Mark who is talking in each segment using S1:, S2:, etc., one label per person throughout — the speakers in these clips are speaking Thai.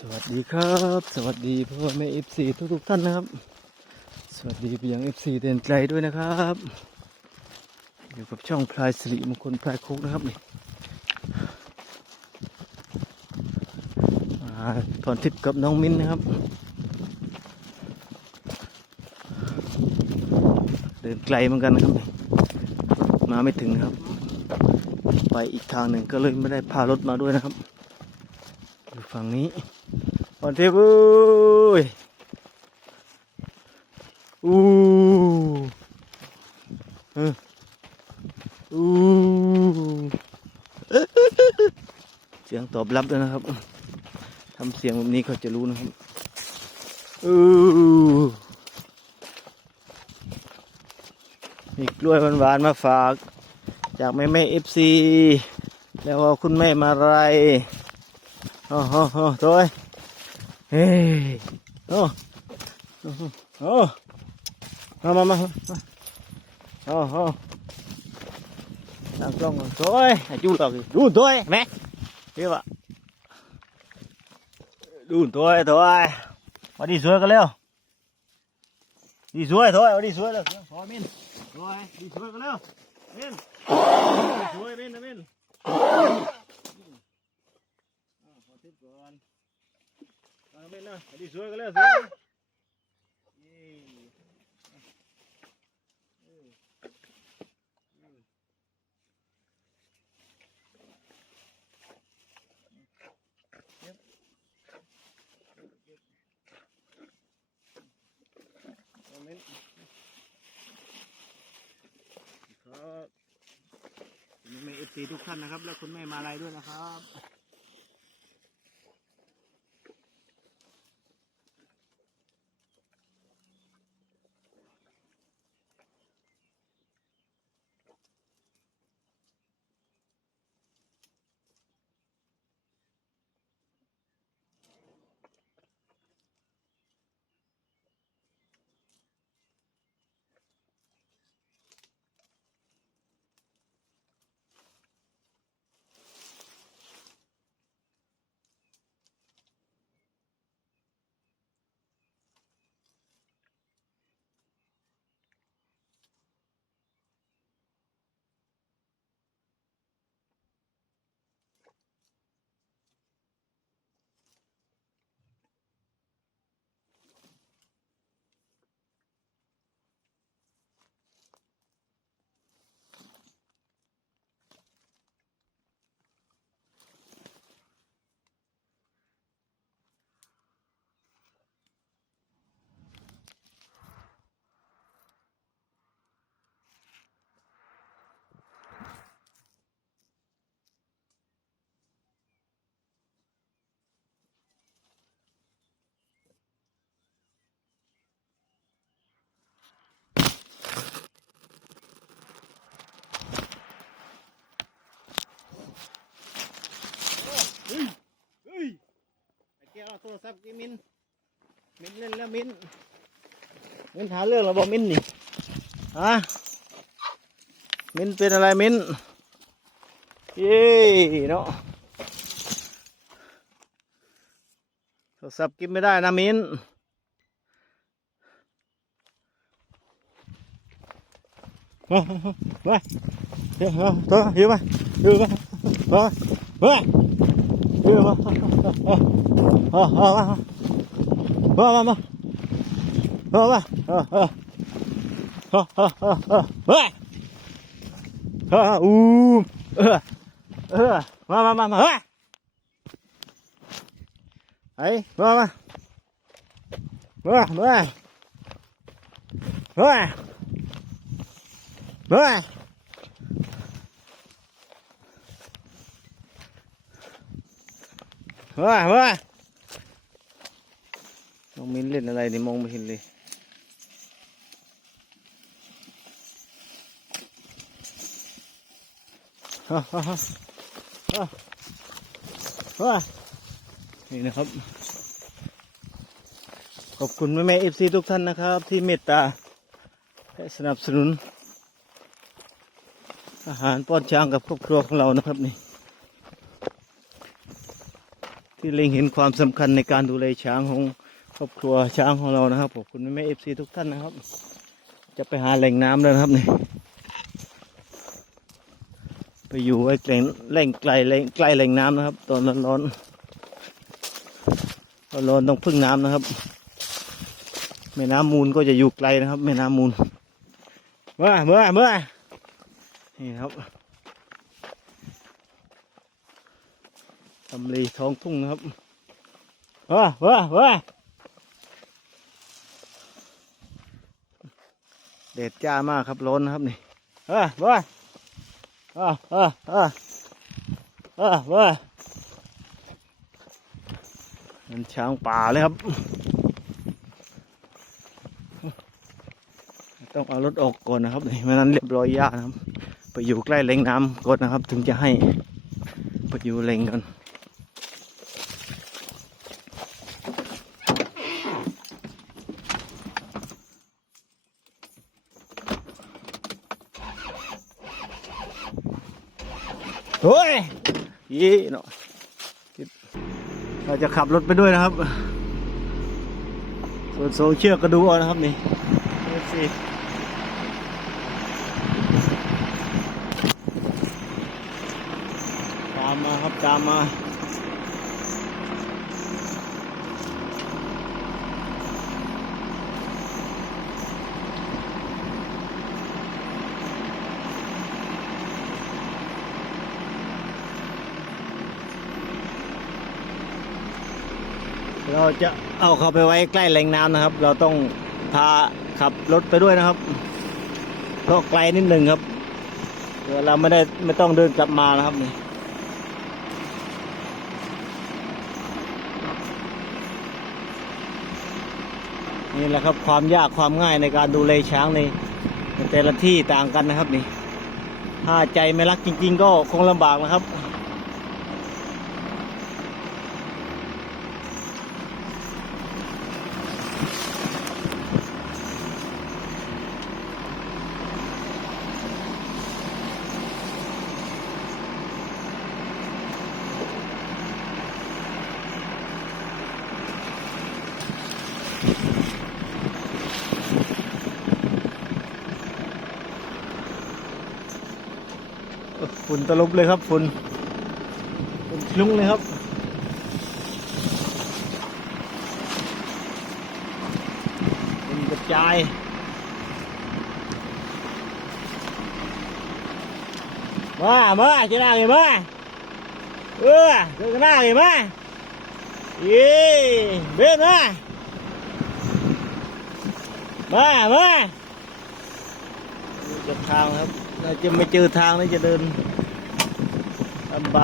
S1: สวัสดีครับ สวัสดีพ่อแม่เอฟซีทุกทุกๆท่านนะครับ สวัสดีไปยังเอฟซีเดนไกลด้วยนะครับ อยู่กับช่องพลายสิริมงคลพลายคุกนะครับนี่มาพรทิพย์กับน้องมิ้นนะครับ เดินไกลเหมือนกันนะครับนี่มาไม่ถึงนะครับ ไปอีกทางหนึ่งก็เลยไม่ได้พารถมาด้วยนะครับ อยู่ฝั่งนี้พรทิพเอ้ยอู้เอออู้เสียงตอบรับด้วยนะครับทำเสียงแบบนี้เขาจะรู้นะครับอู้มีกล้วยหวานๆมาฝาก จากแม่แม่เอฟซีแล้วก็คุณแม่มาไร Ờ, ờ, ờ, thôi. Ê. ô, ô, Ờ, mà mà. ô ô, Đang xong rồi. Thôi, hãy chú lọc. Đùn thôi, mẹ. Tiếp ạ. Đùn thôi, thôi. Mà đi xuống cái leo. Đi xuống thôi, mà đi xuống được. Thôi, mình. Rồi, đi xuống cái leo. Mình. Đi xuống, mình, mình. na. Ele joga, ele ครับคุณแม่เอฟซีทุกท่านนะครับ และคุณแม่มาลายด้วยนะครับ รศัพท์กี่มินมินเล่นแล้วมินมินหาเรื่องเราบอกมินนี่ฮะมินเป็นอะไรมินเย้เนาะโทรศัพท์กินไม่ได้นะมินมามาเดี๋ยวมาตัวเดี๋ยวมาเดี๋ยวมามามาเออมาเอาเอามา มามามามามาเออเออเออเน้องมิ้นเล่นอะไรนี่มองไม่เห็นเลยฮ่าฮ่าฮ่าฮ่านี่นะครับ ขอบคุณแม่แม่เอฟซีทุกท่านนะครับ ที่เมตตาและสนับสนุน อาหารป้อนช้างกับครอบครัวของเรานะครับนี่ทที่เล็งเห็นความสำคัญในการดูแลช้างของ ครอบครัวช้างของเรานะครับขอบคุณแม่เอฟซีทุกท่านนะครับ จะไปหาแหล่งน้ำแล้วนะครับนี่ไปอยู่ไว้แหล่งแหล่งไกลแหล่งใกล้แหล่งน้ำนะครับ ตอนร้อนๆตอนร้อนต้องพึ่งน้ำนะครับ แม่น้ำมูลก็จะอยู่ไกลนะครับ แม่น้ำมูลเมื่อเมื่อเมื่อนี่ครับตำลีท้องทุ่งนะครับเว้าเว้าเว้า แดดจ้ามากครับร้อนนะครับนี่เว้าเว้าเว้าเว้าเว้าเว้าเว้ามันช้างป่าเลยครับ ต้องเอารถออกก่อนนะครับนี่ไม่นั้นเรียบร้อยยากนะครับ ไปอยู่ใกล้แหล่งน้ำก่อนนะครับ ถึงจะให้ไปอยู่แหล่งกัน โอ้ยยี่เนาะเราจะขับรถไปด้วยนะครับ ส่วนโซเชียลก็ดูเอานะครับนี่ Let's see. ตามมาครับตามมา เราจะเอาเขาไปไว้ใกล้แหล่งน้ำนะครับ เราต้องพาขับรถไปด้วยนะครับ เพราะไกลนิดหนึ่งครับเดี๋ยวเราไม่ได้ไม่ต้องเดินกลับมานะครับนี่นี่แหละครับความยากความง่ายในการดูแลช้างในในแต่ละที่ต่างกันนะครับนี่ถ้าใจไม่รักจริง ๆ ก็คงลำบากนะครับ ฝุ่นตลบเลยครับฝุ่นฝุ่นลุ้งเลยครับฝุ่นกระจายมามาจะนั่งไงมาเออเดินกันนั่งไงมาเย้เบนมามามาจากทางครับเราจะไม่เจอทางนี่จะเดิน ลำบ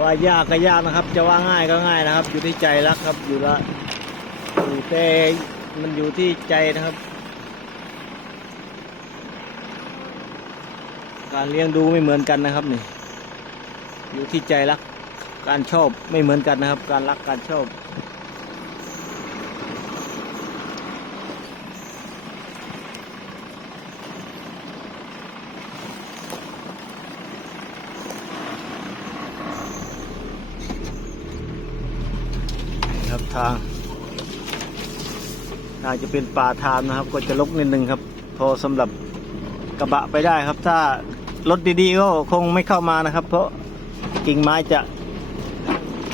S1: ว่ายากก็ยากนะครับ จะว่าง่ายก็ง่ายนะครับ อยู่ที่ใจรักครับ อยู่ละอยู่แต่มันอยู่ที่ใจนะครับ การเลี้ยงดูไม่เหมือนกันนะครับนี่ อยู่ที่ใจรัก การชอบไม่เหมือนกันนะครับ การรักการชอบ ทางทางจะเป็นป่าทามนะครับ ก็จะลกนิดนึงครับ พอสำหรับกระบะไปได้ครับ ถ้ารถดีๆก็คงไม่เข้ามานะครับ เพราะกิ่งไม้จะ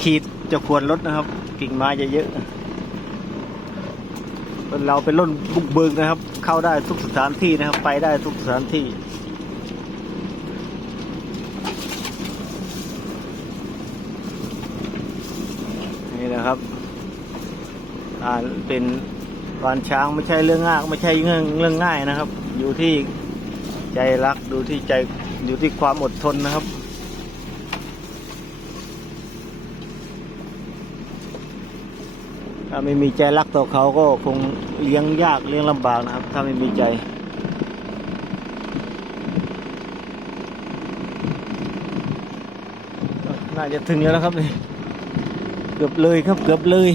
S1: ขีดจะขวนรถนะครับ กิ่งไม้จะเยอะเราเป็นรถบุกเบิกนะครับ เข้าได้ทุกสถานที่นะครับ ไปได้ทุกสถานที่นี่นะครับ อ่าเป็นการช้างไม่ใช่เรื่องง่ายไม่ใช่เรื่องเรื่องง่ายนะครับ อยู่ที่ใจรักดูที่ใจอยู่ที่ความอดทนนะครับถ้าไม่มีใจรักต่อเขาก็คงเลี้ยงยากเลี้ยงลำบากนะครับ ถ้าไม่มีใจน่าจะถึงแล้วนะครับนี่เกือบเลยครับเกือบเลย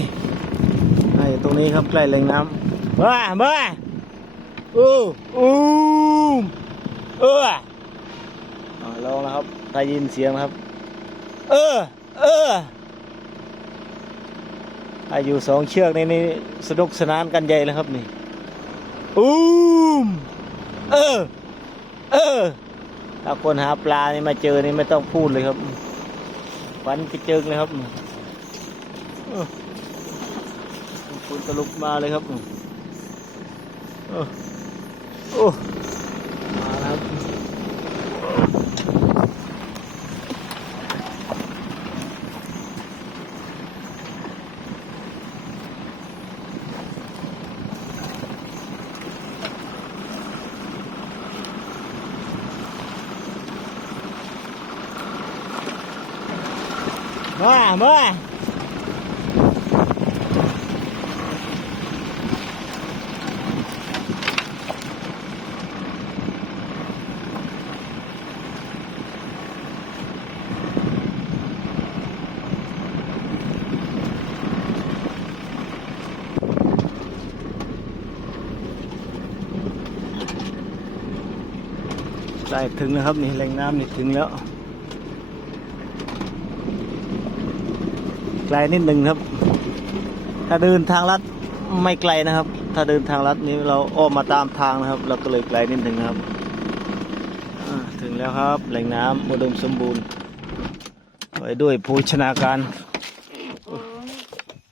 S1: น่าจะตรงนี้ครับใกล้แหล่งน้ำว้าบ้าอู้อู้มเอออ่าลองนะครับได้ยินเสียงนะครับ เออ เออถ้าอยู่สองเชือกนี่นี่สนุกสนานกันใหญ่เลยครับนี่อู้มเออ เออถ้าคนหาปลานี่มาเจอนี่ไม่ต้องพูดเลยครับฟันกระเจิงเลยครับเออ คุณตลุกมาเลยครับเออโอ้มาแล้วครับมามา ได้ถึงแล้วครับนี่แหล่งน้ำนี่ถึงแล้วไกลนิดหนึ่งครับ ถ้าเดินทางลัดไม่ไกลนะครับ ถ้าเดินทางลัดนี้เราอ้อมมาตามทางนะครับ เราก็เลยไกลนิดหนึ่งครับถึงแล้วครับแหล่งน้ำอุดมสมบูรณ์ไว้ด้วยโภชนาการ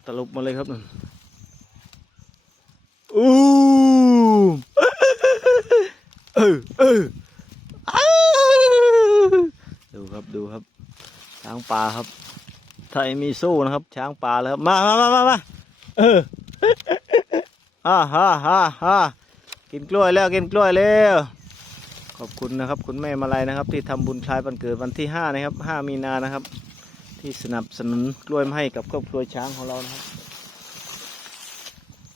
S1: ตลบมาเลยครับอู้เออเออ ดูครับดูครับ ช้างป่าครับไทยมีสู้นะครับ ช้างป่าแล้วครับมามามามามาเออฮ่าฮ่าฮ่าฮ่ากินกล้วยแล้วกินกล้วยแล้วขอบคุณนะครับ คุณแม่มาลัยนะครับ ที่ทำบุญคล้ายวันเกิดวันที่ห้านะครับห้ามีนานะครับ ที่สนับสนุนกล้วยมาให้กับครอบครัวช้างของเรานะครับ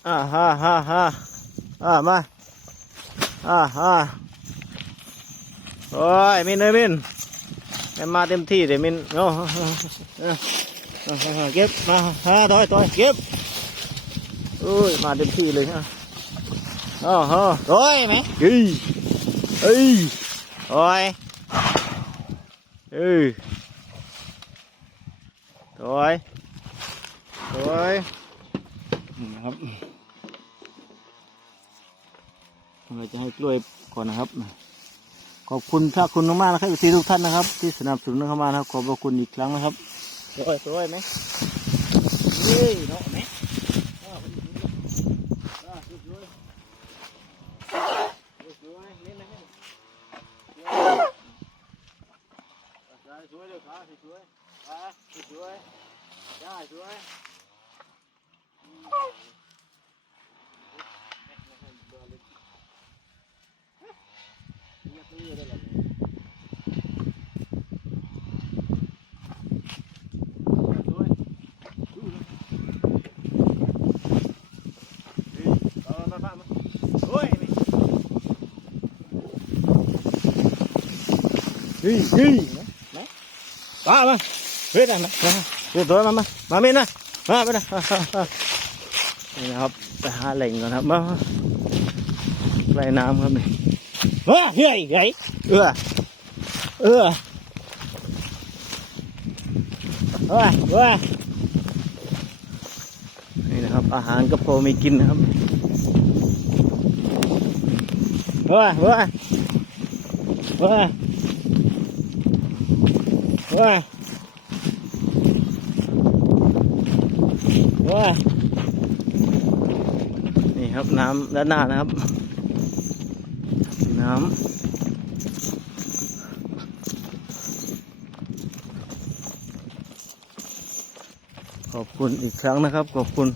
S1: อ่าฮ่าฮ่าฮ่าอ่ามาอ่าฮ่า โอ้ยมินเอ้ยมินแม่มาเต็มที่เดี๋ยวมินโอ้เก็บมาฮะถอยถอยเก็บอุ้ยมาเต็มที่เลยฮะอ๋อฮะถอยไหมเฮ้ยเฮ้ยถอยเอ้ยถอยถอยนะครับเราจะให้กล้วยก่อนนะครับ ขอบคุณพระคุณมากๆนะครับที่ทุกท่านนะครับ ที่สนับสนุนเข้ามานะครับ ขอบพระคุณอีกครั้งนะครับสวยสวยไหมเฮ้ยเนาะไหมอ้าวอ่าสวยสวยสวยสวยเล่นนะให้สวยเดี๋ยวขาสวยขาสวยได้สวย เฮ้ยเฮ้ยมามาเฮ้ยนะมาเดี๋ยวตัวมามามาเมนนะมาไปนะนี่นะครับไปหาแหล่งก่อนครับมาใกล้น้ำครับนี่ว้าเฮ้ยเฮ้ยเออเออเฮ้ยเฮ้ยนี่นะครับอาหารก็พอมีกินนะครับเฮ้ยเฮ้ยเฮ้ย ว้าว้านี่ครับน้ำด้านหน้านะครับ น้ำขอบคุณอีกครั้งนะครับ ขอบคุณ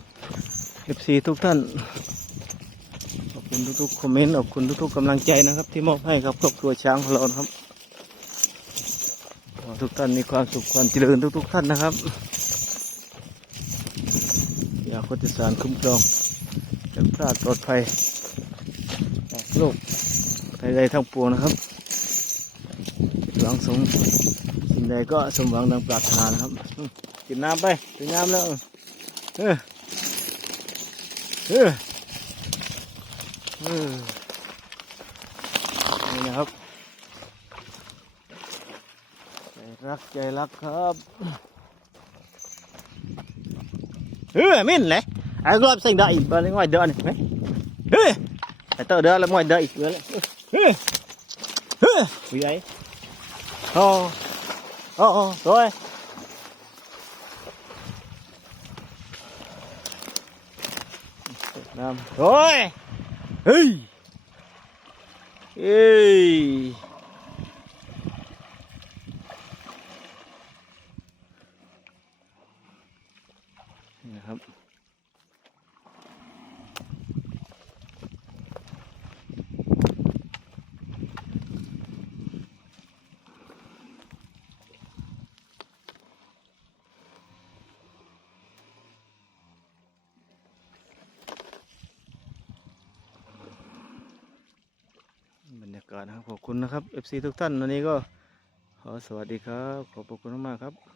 S1: FC ทุกท่าน ขอบคุณทุกๆคอมเมนต์ ขอบคุณทุกๆกำลังใจนะครับ ที่มอบให้กับครอบครัวช้างของเราครับ ทุกท่านมีความสุขความเจริญทุก ๆ ท่านนะครับ อยากโคติสารคุ้มครองจากพลาดปลอดภัยจากโรคภัยใดทั้งปวงนะครับหวังสมสิ่งใดก็สมหวังดังปรารถนานะครับกินน้ำไปถึงน้ำแล้วเออเออเออนี่นะครับใจ รักใจรักครับเฮ้ยมินเลยไอ้รอบสิ่งใไปเลยง่อยเดินเฮ้ยไอ้เตอเดินแล้วง่อยเดินเฮ้ยเฮ้ยวิ่งไอ้โอ้โอ้โอ้ตัวน้ำโอ้ยเฮ้ยเฮ้ยะครับ บรรยากาศนะครับ ขอบคุณนะครับ FC ทุกท่านวันนี้ก็ขอสวัสดีครับ ขอบคุณมากครับ